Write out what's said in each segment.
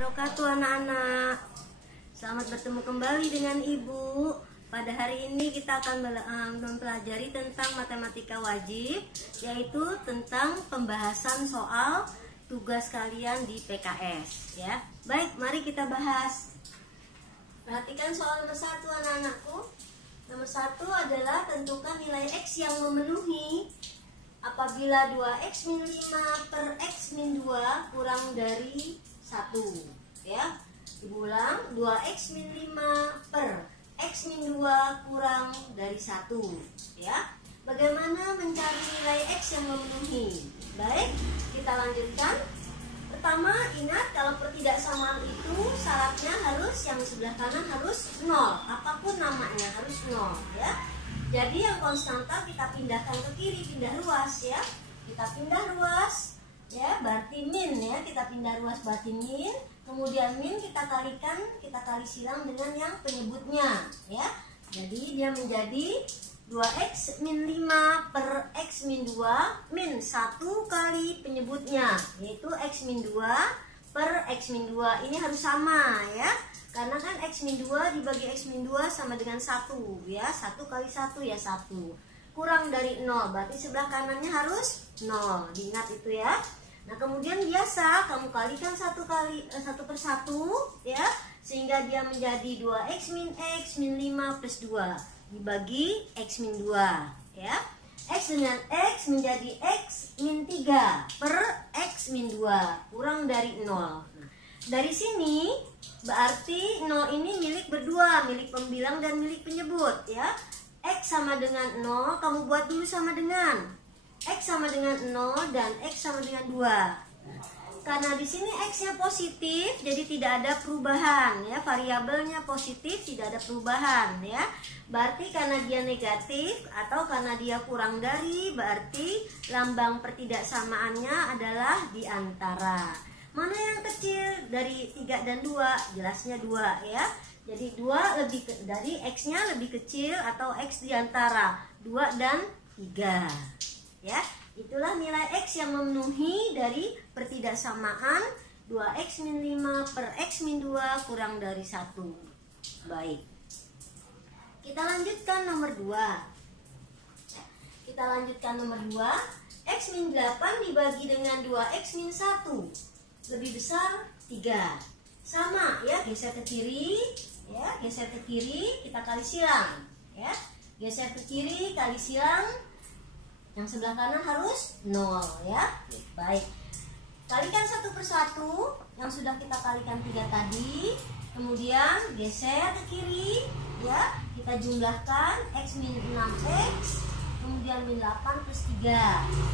Wabarakatuh anak-anak. Selamat bertemu kembali dengan Ibu. Pada hari ini kita akan mempelajari tentang matematika wajib, yaitu tentang pembahasan soal tugas kalian di PKS ya. Baik, mari kita bahas. Perhatikan soal nomor 1 anak-anakku. Nomor 1 adalah tentukan nilai X yang memenuhi apabila 2X min 5 per X min 2 kurang dari 1 ya. Diulang, 2X min 5 per X min 2 kurang dari 1 ya. Bagaimana mencari nilai X yang memenuhi? Baik, kita lanjutkan. Pertama, ingat kalau pertidaksamaan itu syaratnya harus yang sebelah kanan harus 0, apapun namanya harus 0 ya. Jadi yang konstanta kita pindahkan ke kiri, pindah ruas ya. Kita pindah ruas ya, berarti min ya, kita pindah ruas berarti min. Kemudian min kita kalikan, kita kali silang dengan yang penyebutnya ya. Jadi dia menjadi 2X min 5 per X min 2 min 1 kali penyebutnya, yaitu X min 2 per X min 2. Ini harus sama ya, karena kan X min 2 dibagi X min 2 sama dengan 1 ya. 1 kali 1 ya 1. Kurang dari 0, berarti sebelah kanannya harus 0. Diingat itu ya. Nah kemudian biasa kamu kalikan 1 per 1 ya, sehingga dia menjadi 2X min X min 5 plus 2 dibagi X min 2 ya. X dengan X menjadi X min 3 per X min 2 kurang dari 0. Nah, dari sini berarti 0 ini milik berdua, milik pembilang dan milik penyebut ya. X sama dengan 0, kamu buat dulu sama dengan X sama dengan 0 dan X sama dengan 2. Karena di sini X-nya positif, jadi tidak ada perubahan ya, variabelnya positif, tidak ada perubahan ya. Berarti karena dia negatif atau karena dia kurang dari, berarti lambang pertidaksamaannya adalah di antara. Mana yang kecil dari 3 dan 2? Jelasnya 2 ya. Jadi 2 lebih dari X-nya lebih kecil atau X di antara 2 dan 3 ya. Itulah nilai X yang memenuhi dari pertidaksamaan 2X min 5 per X min 2 kurang dari 1. Baik, kita lanjutkan nomor 2. Kita lanjutkan nomor 2. X min 8 dibagi dengan 2X min 1 lebih besar 3. Sama ya, geser ke kiri ya, geser ke kiri, kita kali silang ya. Geser ke kiri, kali silang. Yang sebelah kanan harus 0 ya. Baik, kalikan 1 per 1 yang sudah kita kalikan 3 tadi. Kemudian geser ke kiri ya, kita jumlahkan X min 6X kemudian min 8 plus 3.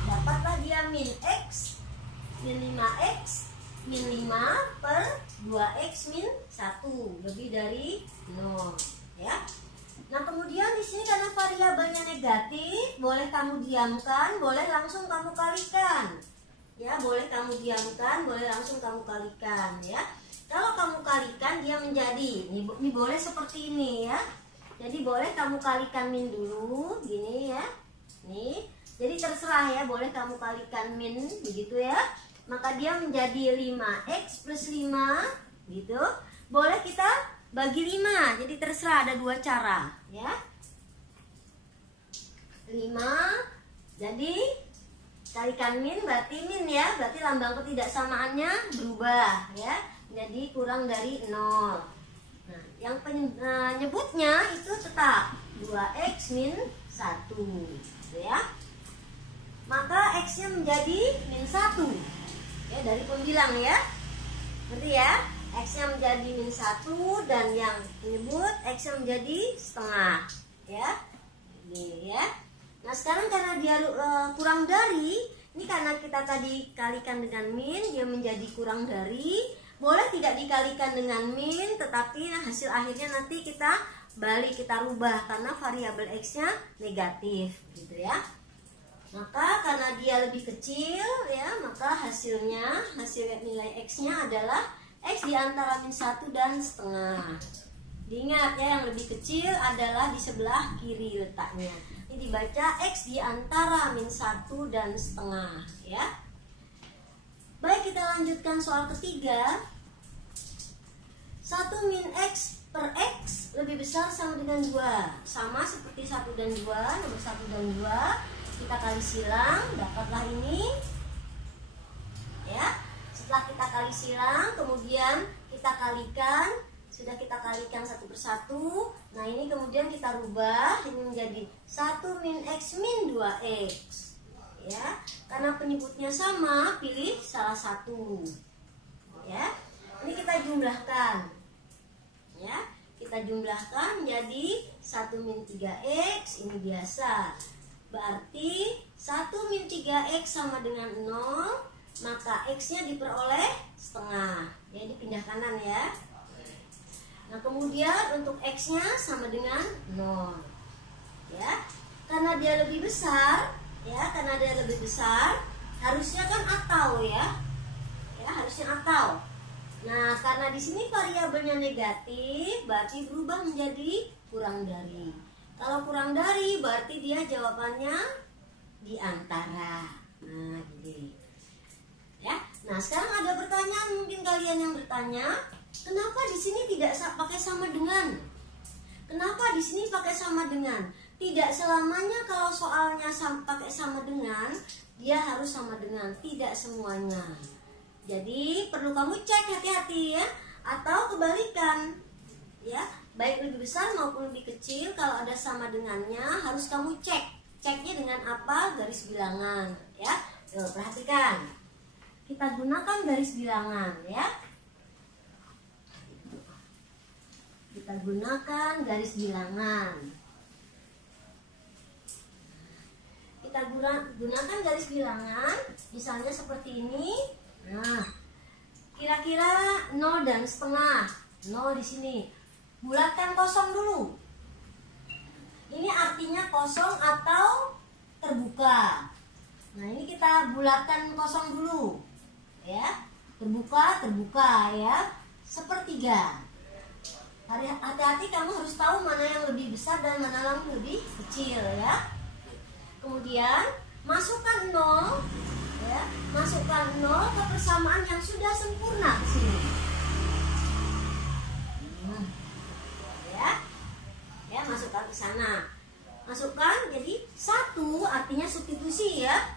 Dapatlah dia min X min 5X min 5 per 2X min 1 lebih dari 0 ya. Nah kemudian di sini karena variabelnya negatif, boleh kamu diamkan, boleh langsung kamu kalikan ya. Boleh kamu diamkan, boleh langsung kamu kalikan ya. Kalau kamu kalikan dia menjadi ini boleh seperti ini ya. Jadi boleh kamu kalikan min dulu gini ya. Nih, jadi terserah ya, boleh kamu kalikan min begitu ya. Maka dia menjadi 5X plus 5 gitu. Boleh kita bagi 5, jadi terserah, ada 2 cara ya. 5, jadi kalikan min berarti min ya, berarti lambang ketidaksamaannya berubah ya, jadi kurang dari 0. Nah, yang penyebutnya itu tetap 2X min 1 ya. Maka X-nya menjadi min 1 ya, dari pembilang ya. Ngerti ya? X-nya menjadi min 1 dan yang menyebut X-nya menjadi setengah ya. Ini ya. Nah sekarang karena dia kurang dari, ini karena kita tadi kalikan dengan min, dia menjadi kurang dari. Boleh tidak dikalikan dengan min, tetapi hasil akhirnya nanti kita balik, kita rubah karena variabel X-nya negatif gitu ya. Maka karena dia lebih kecil ya, maka hasil nilai X-nya adalah X di antara min 1 dan setengah. Diingat ya, yang lebih kecil adalah di sebelah kiri letaknya. Ini dibaca X di antara min 1 dan setengah ya. Baik, kita lanjutkan soal ketiga. 1 min X per X lebih besar sama dengan 2. Sama seperti 1 dan 2, nomor 1 dan 2. Kita kali silang, dapatlah ini. Ya, setelah kita kali silang, kemudian kita kalikan. Sudah kita kalikan satu persatu. Nah, ini kemudian kita rubah ini menjadi 1 min X min 2X. Ya, karena penyebutnya sama, pilih salah satu. Ya, ini kita jumlahkan. Ya, kita jumlahkan menjadi 1 min 3X, ini biasa. Berarti 1 min 3X sama dengan 0, maka X-nya diperoleh setengah. Ya, dipindah kanan ya. Nah, kemudian untuk X-nya sama dengan 0. Ya, karena dia lebih besar, harusnya kan atau ya. Ya, harusnya atau. Nah, karena di sini variabelnya negatif, berarti berubah menjadi kurang dari. Kalau kurang dari, berarti dia jawabannya di antara. Nah, gitu. Ya. Nah, sekarang ada pertanyaan, mungkin kalian yang bertanya, kenapa di sini tidak pakai sama dengan? Kenapa di sini pakai sama dengan? Tidak selamanya kalau soalnya pakai sama dengan, dia harus sama dengan. Tidak semuanya. Jadi perlu kamu cek hati-hati ya, atau kebalikan ya, baik lebih besar maupun lebih kecil, kalau ada sama dengannya harus kamu cek. Ceknya dengan apa? Garis bilangan ya. Perhatikan, kita gunakan garis bilangan ya. Kita gunakan garis bilangan. Kita gunakan garis bilangan, misalnya seperti ini. Nah, kira-kira 0 dan setengah. 0 di sini. Bulatkan kosong dulu. Ini artinya kosong atau terbuka. Nah, ini kita bulatkan kosong dulu. Ya. Terbuka ya. Sepertiga. Hati-hati, kamu harus tahu mana yang lebih besar dan mana yang lebih kecil ya. Kemudian masukkan 0 ya, masukkan 0 ke persamaan yang sudah sempurna di sini. Ya, masukkan ke sana. Masukkan, jadi 1 artinya substitusi ya.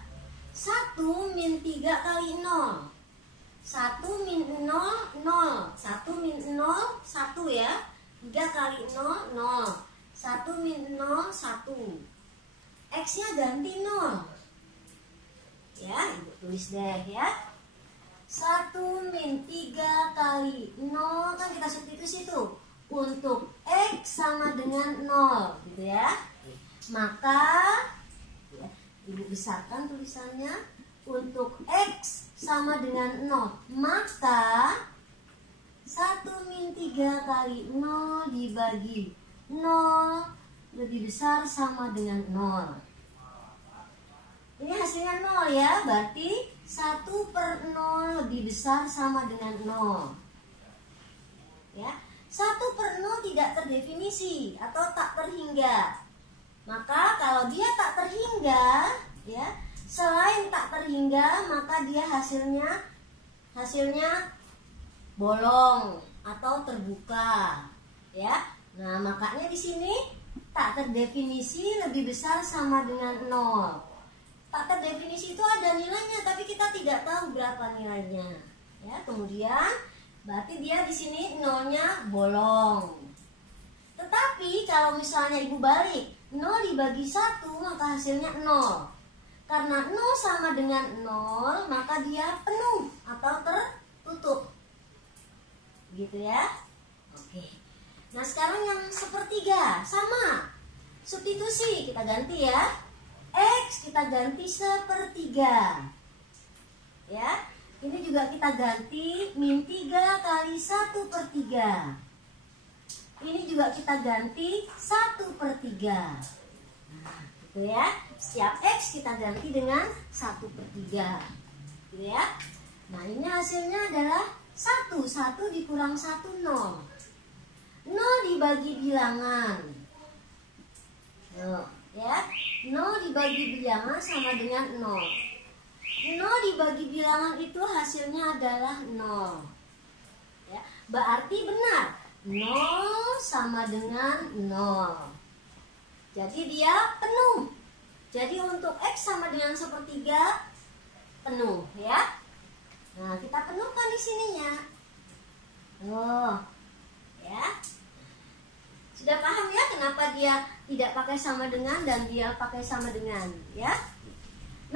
1 min 3 kali 0. 1 min 0, 0. 1 min 0, 1 ya. 3 kali 0, 0. 1 min 0, 1. X-nya ganti 0. Ya, Ibu tulis deh ya. 1 min 3 kali 0, kan kita substitusi tuh. Untuk X sama dengan 0 gitu ya. Maka ya, Ibu besarkan tulisannya. Untuk X sama dengan 0, maka 1 min 3 kali 0 dibagi 0 lebih besar sama dengan 0. Ini hasilnya 0 ya, berarti 1 per 0 lebih besar sama dengan 0. Ya, 1 per 0 tidak terdefinisi atau tak terhingga. Maka kalau dia tak terhingga, ya, selain tak terhingga, maka dia hasilnya bolong atau terbuka. Ya, nah makanya di sini tak terdefinisi lebih besar sama dengan 0. Tak terdefinisi itu ada nilainya, tapi kita tidak tahu berapa nilainya. Ya, kemudian berarti dia di sini 0-nya bolong. Tetapi kalau misalnya Ibu balik 0 dibagi 1, maka hasilnya 0. Karena 0 sama dengan 0, maka dia penuh atau tertutup. Gitu ya. Oke. Nah, sekarang yang sepertiga sama. Substitusi kita ganti ya. X kita ganti sepertiga. Ya. Ini juga kita ganti min 3 kali 1/3. Ini juga kita ganti 1/3. Nah, gitu ya. Setiap X kita ganti dengan 1/3. Gitu ya. Nah, ini hasilnya adalah 1. 1 dikurang 1, 0. 0 dibagi bilangan. Ya. 0 dibagi bilangan sama dengan 0. 0 dibagi bilangan itu hasilnya adalah 0. Ya. berarti benar. 0 sama dengan 0. Jadi dia penuh. Jadi untuk X sama dengan 1/3 penuh ya. Nah, kita penuhkan di sininya. Oh, ya. Sudah paham ya kenapa dia tidak pakai sama dengan dan dia pakai sama dengan, ya?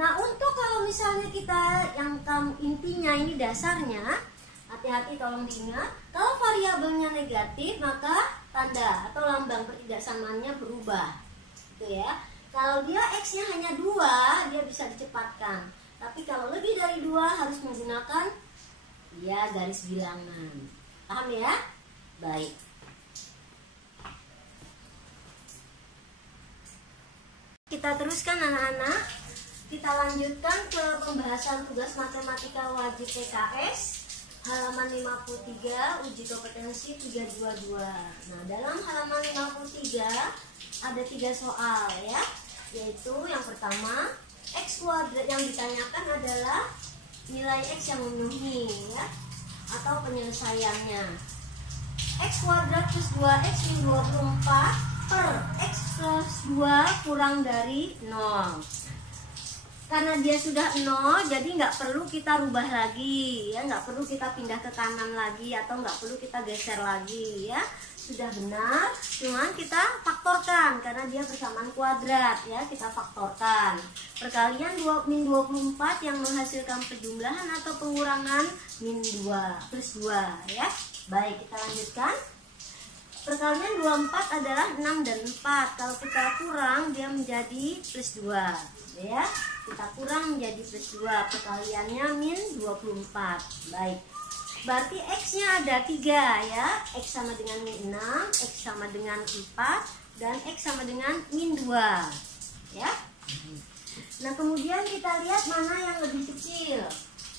Nah, untuk kalau misalnya kita yang intinya ini dasarnya, hati-hati tolong diingat, kalau variabelnya negatif maka tanda atau lambang ketidaksamaannya berubah. Gitu ya. Kalau dia X-nya hanya 2, dia bisa dicepatkan. Tapi kalau lebih dari 2 harus menggunakan ya garis bilangan. Paham ya? Baik. Kita teruskan anak-anak. Kita lanjutkan ke pembahasan tugas matematika wajib PKS halaman 53 uji kompetensi 322. Nah, dalam halaman 53 ada 3 soal ya. Yaitu yang pertama, X kuadrat yang ditanyakan adalah nilai X yang memenuhi ya, atau penyelesaiannya. X kuadrat plus 2X min 24 per X plus 2 kurang dari 0. Karena dia sudah 0, jadi nggak perlu kita rubah lagi ya, nggak perlu kita pindah ke kanan lagi atau nggak perlu kita geser lagi ya. Sudah benar, cuman kita faktorkan karena dia persamaan kuadrat ya, kita faktorkan. Perkalian min 24 yang menghasilkan penjumlahan atau pengurangan min 2 plus 2 ya. Baik, kita lanjutkan. Perkalian 24 adalah 6 dan 4. Kalau kita kurang dia menjadi plus 2 ya. Kita kurang menjadi plus 2. Perkaliannya min 24. Baik. Berarti X-nya ada 3 ya. X sama dengan min 6, X sama dengan 4, dan X sama dengan min 2 ya. Nah, kemudian kita lihat mana yang lebih kecil.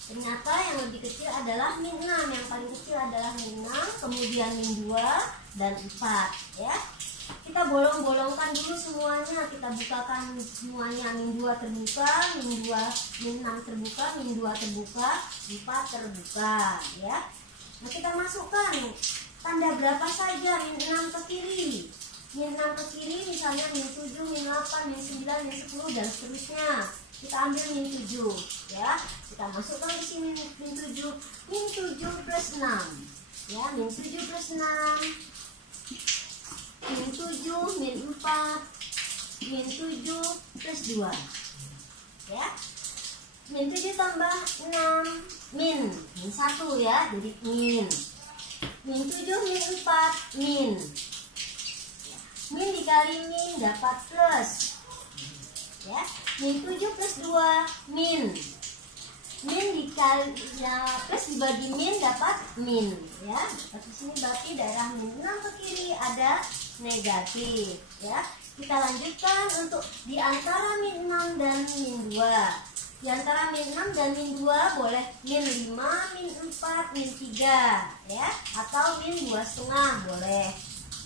Ternyata yang lebih kecil adalah min 6. Yang paling kecil adalah min 6, kemudian min 2 dan 4 ya. Kita bolong-bolongkan dulu semuanya. Kita bukakan semuanya. Min 2 terbuka, min 6 terbuka, min 2 terbuka, 4 terbuka ya. Nah, kita masukkan tanda berapa saja min 6 ke kiri. Min 6 ke kiri misalnya min 7, min 8, min 9, min 10 dan seterusnya. Kita ambil min 7 ya. Kita masukkan di sini min 7. Min 7 plus 6 ya, min 7 plus 6, min 7, min 4, min 7 plus 2 ya. Min 7 tambah 6, min 1 ya, jadi min 7, min 4, min dikali min dapat plus ya. Min 7 plus 2 min dikali ya, plus dibagi min dapat min ya. Di sini berarti daerah min 6 ke kiri ada negatif ya. Kita lanjutkan untuk di antara min 6 dan min 2. Di antara min 6 dan min 2 boleh min 5, min 4, min 3 ya, atau min 2,5 boleh.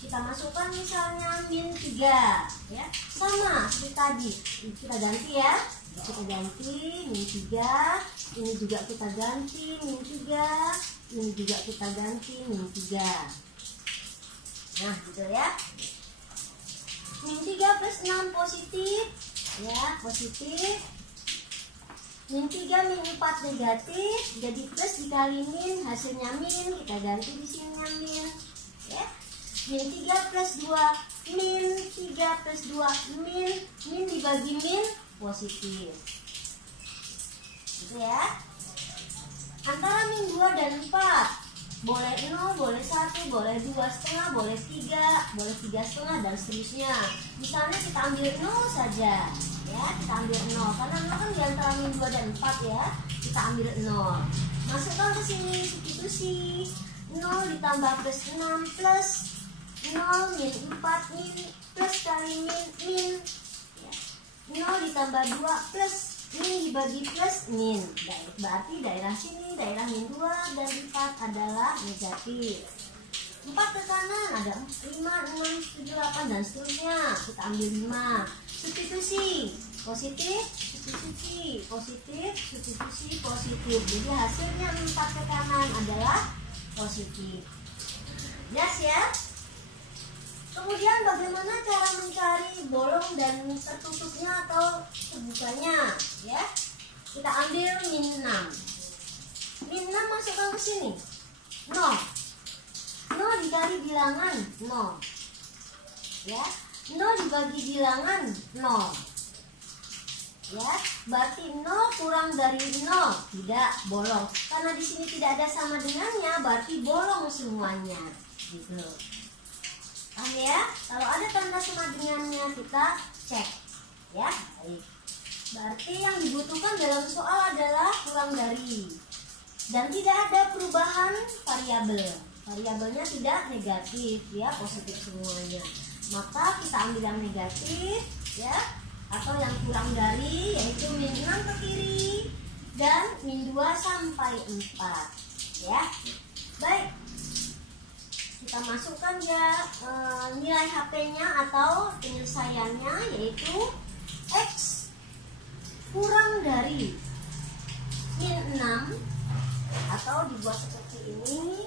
Kita masukkan misalnya min 3 ya. Sama seperti tadi. Kita ganti ya. Kita ganti min 3, ini juga kita ganti min 3, ini juga kita ganti min 3. Nah, gitu ya. Min 3 plus 6 positif ya, positif. Min 3, min 4 negatif, jadi plus dikali min, hasilnya min, kita ganti di sini min ya. Min 3 plus 2 min, 3 plus 2 min dibagi min positif gitu ya. Antara min 2 dan 4 boleh 0, boleh 1, boleh 2,5, boleh 3, boleh 3,5 dan seterusnya. Misalnya kita ambil 0 saja ya, kita ambil 0 karena 0 kan di antara min 2 dan 4 ya. Kita ambil 0, masukkan ke sini substitusi. 0 ditambah plus 6 plus 0 min 4 min plus kali min ya. 0 ditambah 2 plus min dibagi plus min. Berarti daerah sini, daerah min 2 dan 4 adalah negatif. 4 ke kanan ada 5, 6, 7, 8 dan seterusnya. Kita ambil 5. Substitusi positif, substitusi positif, substitusi positif. Jadi hasilnya 4 ke kanan adalah positif. Jelas ya? Kemudian bagaimana cara mencari bolong dan tertutupnya atau terbukanya ya? Kita ambil min 6. Min 6 masukkan ke sini. 0. 0 dikali bilangan 0. Ya. 0 dibagi bilangan 0. Ya, berarti 0 kurang dari 0 tidak bolong. Karena di sini tidak ada sama dengannya, berarti bolong semuanya. Gitu. Paham ya? Kalau ada tanda sama dengannya kita cek. Ya, baik. Berarti yang dibutuhkan dalam soal adalah kurang dari. Dan tidak ada perubahan variabel. Variabelnya tidak negatif ya, positif semuanya. Maka kita ambil yang negatif ya, atau yang kurang dari, yaitu min 6 ke kiri dan min 2 sampai 4 ya. Baik, kita masukkan ya nilai HP-nya atau penyelesaiannya, yaitu X kurang dari min 6, atau dibuat seperti ini.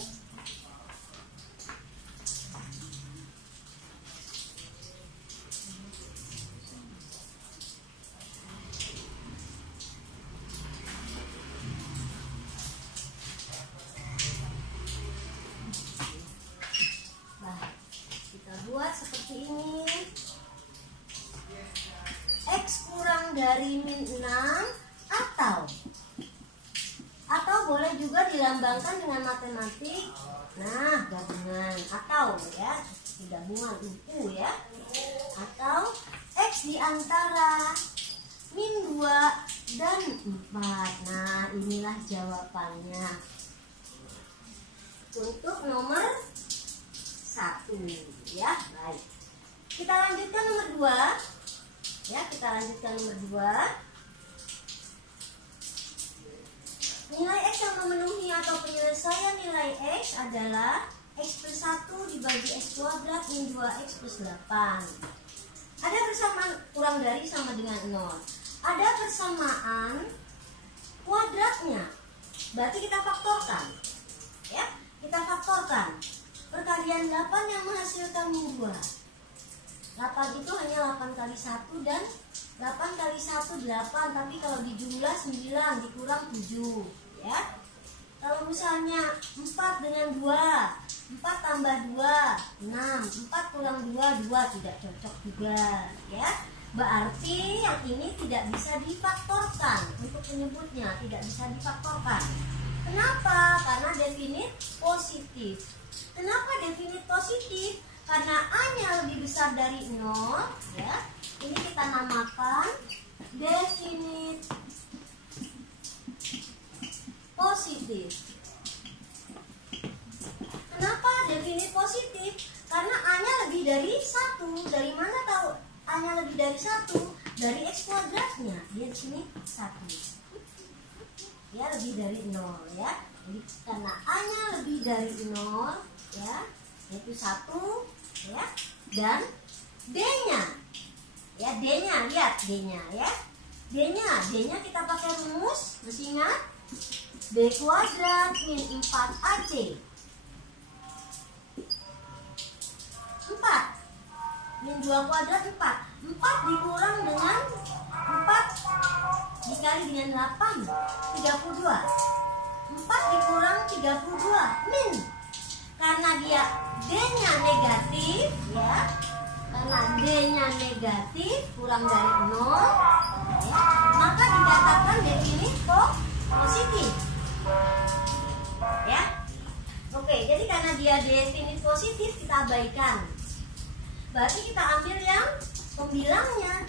Buat seperti ini. X kurang dari min 6 atau boleh juga dilambangkan dengan matematik. Nah, gabungan atau ya, gabungan itu ya. Atau X di antara min 2 dan 4. Nah, inilah jawabannya untuk nomor 1 ya. Baik, kita lanjutkan nomor 2 ya. Kita lanjutkan nomor 2. Nilai X yang memenuhi atau penyelesaian nilai X adalah X plus 1 dibagi X kuadrat min 2X plus 8. Ada persamaan kurang dari sama dengan 0. Ada persamaan kuadratnya, berarti kita faktorkan ya. Kita faktorkan perkalian 8 yang menghasilkan min 2. 8 itu hanya 8 kali 1 dan 8 kali 1 8. Tapi kalau dijumlah 9 dikurang 7 ya. Kalau misalnya 4 dengan 2, 4 tambah 2 6, 4 kurang 2 2, tidak cocok juga ya. Berarti yang ini tidak bisa difaktorkan. Untuk menyebutnya tidak bisa difaktorkan. Kenapa? Karena definit positif. Kenapa definit positif? Karena A-nya lebih besar dari 0 ya. Ini kita namakan definit positif. Kenapa definit positif? Karena A-nya lebih dari 1. Dari mana tahu A-nya lebih dari 1? Dari X kuadratnya. Dia di sini 1. Ya, lebih dari 0 ya. Jadi karena A-nya lebih dari 0 ya, yaitu 1 ya, dan D-nya ya, D-nya lihat D-nya ya. D-nya kita pakai rumus, masih ingat? B kuadrat min 4AC 4 min 2 kuadrat 4. 4 dikurang dengan 4 dikali dengan 8 32. 4 dikurang 32 min, karena dia D-nya negatif ya. Karena D-nya negatif kurang dari 0 ya, maka dikatakan definit positif ya. Oke, jadi karena dia definit positif kita abaikan. Berarti kita ambil yang pembilangnya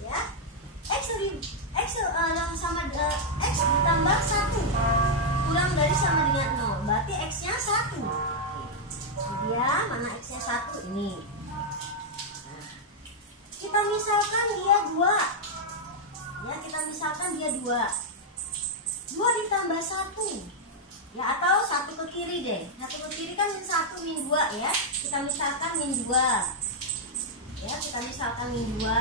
ya. X sama X ditambah 1 kurang dari sama dengan 0. Berarti X-nya 1. Dia mana X-nya 1 ini. Nah, kita misalkan dia 2 ya, kita misalkan dia 2 ditambah 1 ya, atau 1 ke kiri deh. 1 ke kiri kan min 1 min 2 ya. Kita misalkan min 2 ya, kita misalkan min 2.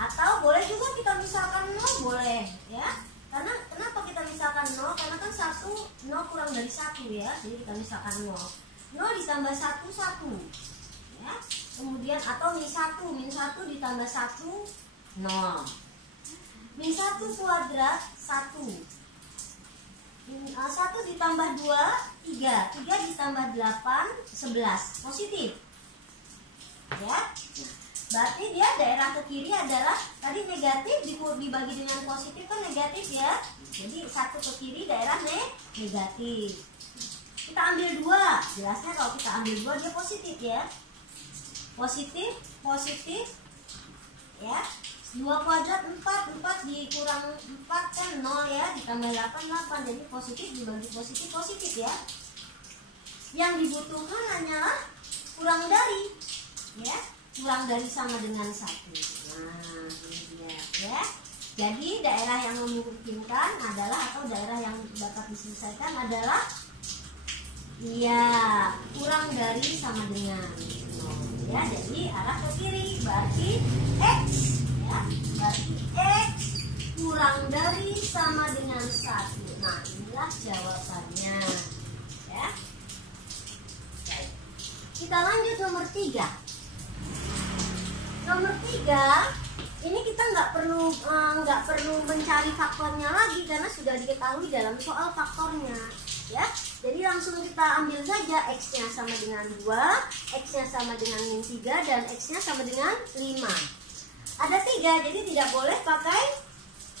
Atau boleh juga kita misalkan 0, boleh ya. Karena kenapa kita misalkan 0? Karena kan 1 0 kurang dari 1 ya. Jadi kita misalkan 0. 0 ditambah 1, 1. Ya. Kemudian atau min 1 ditambah 1, 0. Min 1 kuadrat 1. 1 ditambah 2, 3. 3 ditambah 8, 11. Positif. Ya. Berarti dia daerah ke kiri adalah tadi negatif dibagi dengan positif kan negatif ya. Jadi 1 ke kiri daerah negatif. Kita ambil 2. Jelasnya kalau kita ambil 2 dia positif ya. Positif, positif. Ya. 2 kuadrat 4, 4 dikurang 4 kan 0 ya, ditambah 8, 8. Jadi positif dibagi positif, positif ya. Yang dibutuhkan hanyalah kurang dari, ya, kurang dari sama dengan 1. Nah, ini dia ya. Jadi daerah yang memungkinkan adalah atau daerah yang dapat diselesaikan adalah ya kurang dari sama dengan 0 ya. Jadi arah ke kiri berarti X. Berarti X kurang dari sama dengan 1. Nah, inilah jawabannya ya. Baik. Kita lanjut nomor 3. Nomor 3, ini kita nggak perlu mencari faktornya lagi karena sudah diketahui dalam soal faktornya ya. Jadi langsung kita ambil saja X-nya sama dengan 2, X-nya sama dengan min 3, dan X-nya sama dengan 5. Ada 3, jadi tidak boleh pakai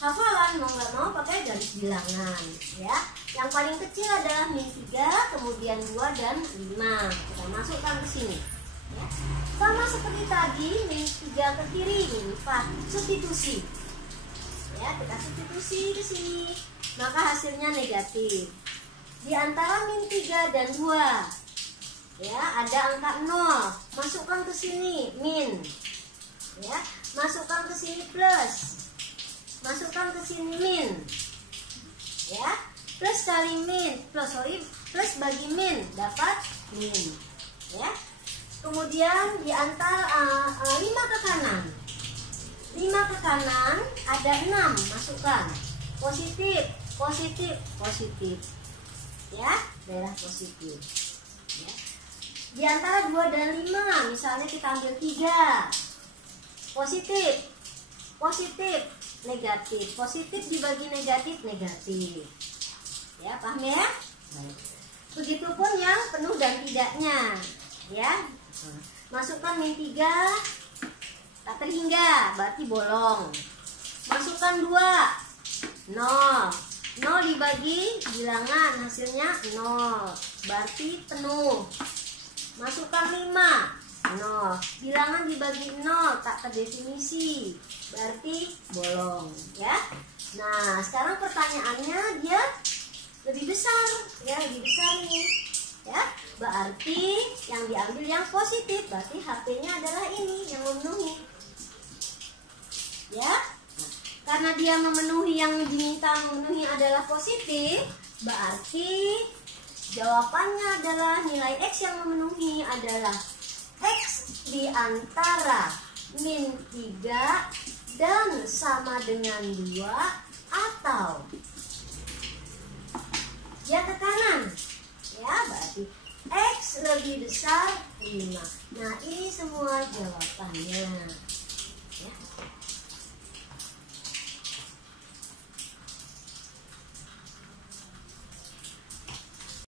hafalan, mau nggak mau pakai garis bilangan ya. Yang paling kecil adalah min 3, kemudian 2 dan 5. Kita masukkan ke sini ya. Sama seperti tadi, min 3 ke kiri, min 4. Substitusi ya, kita substitusi ke sini, maka hasilnya negatif. Di antara min 3 dan 2 ya ada angka 0, masukkan ke sini min ya. Masukkan ke sini plus, masukkan ke sini min ya. Plus kali min, plus bagi min dapat min ya. Kemudian di antara 5 ke kanan, 5 ke kanan ada 6, masukkan positif, positif, positif ya, daerah positif ya. Di antara 2 dan 5 misalnya kita ambil 3, positif, positif, negatif, positif dibagi negatif, negatif ya, paham ya? Baik. Begitupun yang penuh dan tidaknya ya. Masukkan min 3 tak terhingga berarti bolong. Masukkan 2, 0, 0 dibagi bilangan hasilnya 0 berarti penuh. Masukkan 5, 0, bilangan dibagi 0 tak terdefinisi berarti bolong ya. Nah, sekarang pertanyaannya dia lebih besar ya, lebih besar nih ya. Berarti yang diambil yang positif, berarti HP-nya adalah ini yang memenuhi ya. Nah, karena dia memenuhi, yang diminta memenuhi adalah positif, berarti jawabannya adalah nilai X yang memenuhi adalah X di antara min 3 dan sama dengan 2 atau dia ke kanan ya, berarti X lebih besar 5. Nah, ini semua jawabannya.